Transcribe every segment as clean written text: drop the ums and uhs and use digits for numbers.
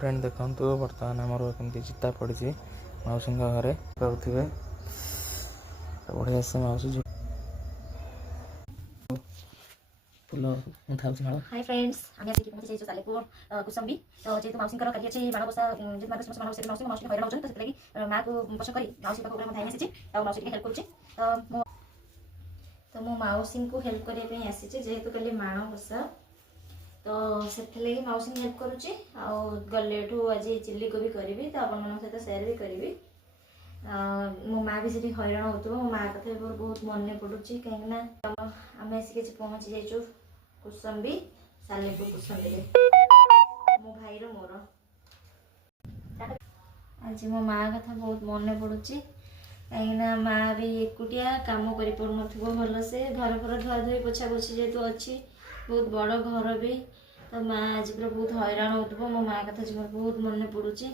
friend देखु बर्तमान आमर कमी चिता पड़ी मौसी घरे करुवे बढ़िया से मौसी हाय फ्रेंड्स आम आसिक पहुँची जाइए सालेपुर कुसुम्बी तो जेहतु मौसी कल अच्छी माणबसा जो माणबसा मौसी मौसी हईराण होती तो से माँ को पसंद कर मौसी पाक धाई आसी मौसी हेल्प कर तो मो मौसी को हेल्प करने आसी जेहेतु कल माणबसा तो से मौसी हेल्प करुच्ची गले आज चिल्ली कोबी करी तो आप सहित सेयार भी करी मो माँ भी सीठी हईराण हो मो माँ कथा बहुत मन पड़ुची कहीं आम आसिक पहुँची जाइए कुसुम्बी सालेपुर कुसुम्बी मो भाई मोर आज मो माँ कथा बहुत मन पड़ुची कहीं माँ भी एकुटिया काम कर भल से घर घर धुआ धुई पोछा पोछी जेहेतु अच्छी बहुत बड़ घर भी तो माँ आज पूरा बहुत हईराण हो मो माँ कथा जी बहुत मन पड़ुची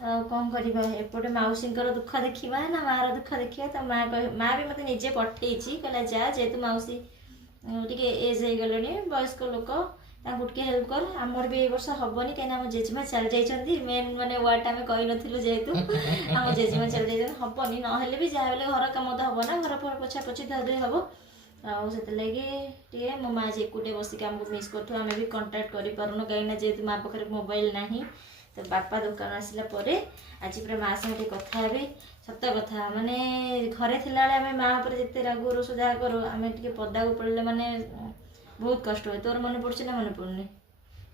कौन करवा एपटे मौसी दुख देखा ना माँ दुख देखा तो माँ भी मत निजे पठे कहला जा जेहेतु मौसी टे एज हो गले वयस्क लोक टे हेल्प कर आमर भी वर्ष हेनी कहीं जेजेमा चल जाइए मेन माने वार्ड आम कही नु जेहेतु आम जेजेमा चल जाइए हेनी ना भी जहाँ घर कम तो हम ना घर पर पोछा पोछी धुआधुई हम आगे मो माँ एकुटे बसिक आमको मिस कर आम भी कंटाक्ट कर कहीं जेहेतु माँ पाखे मोबाइल ना तो बापा दुकान आसला आज पूरा माँ संगे कथा हे सत कथा माने घरे थिला आम माँ पर जिते रागु रोष जहाँ करूँ आम टे पदा को पड़े माने बहुत कष्ट हुए तोर मन पड़े ना मन पड़ुनी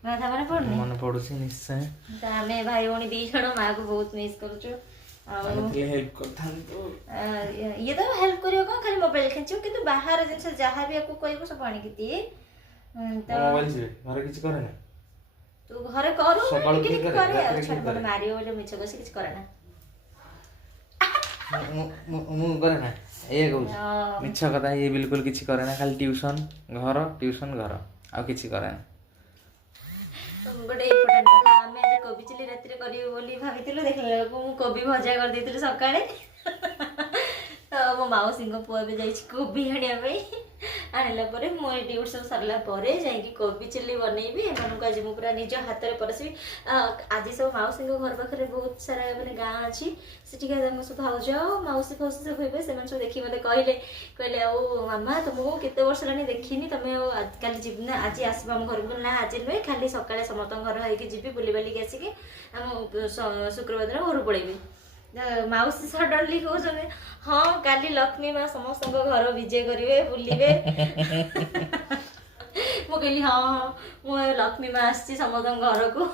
माँ था मन पड़ुनी मन पड़ुची निश्चय तो आम भाई भौणी दी जन माँ को बहुत मिस करुचु ये तो हेल्प कर खाली मोबाइल खेचु कि बाहर जिन जहाँ भी आपको कह सब आनिक दिए तू घरे करू मारियो बोले मिछ बस किछ करे ना मिछ कथा ये बिल्कुल किसी करे ना खाली ट्यूशन घर आ किसी करे ना गोटे इम्पोर्टाट कथा आम कोबी चिल्ली राति करी भाभी देखला कोबी भजा कर देइथिलु सकाळे तो मो मौसी पुआ भी जाइए कोबी आने मुझे ट्यूशन सरला जाकि कोबी चिल्ली बनईबी एम आज मुझे पूरा निज हाथ में परसबी आज सब मौसी घर पाखे बहुत सारा मैंने गाँ अच्छी से सब भाज मौसी फौसी सब हुए से सब देखी मत कहले मामा तुमको केते वर्ष लानी देखनी तुम कल जी ना आज आसब आम घर को ना आज नुहे खाली सकाଳେ समस्त घर होगी जी बुली बालिक आसिक आम शुक्रवार दिन घर पड़ेबी मौसी सडनली कहते हाँ काली लक्ष्मी माँ समस्त घर विजय करेंगे बुलवे मुझे हाँ हाँ मुझे लक्ष्मी माँ आसी समस्त घर को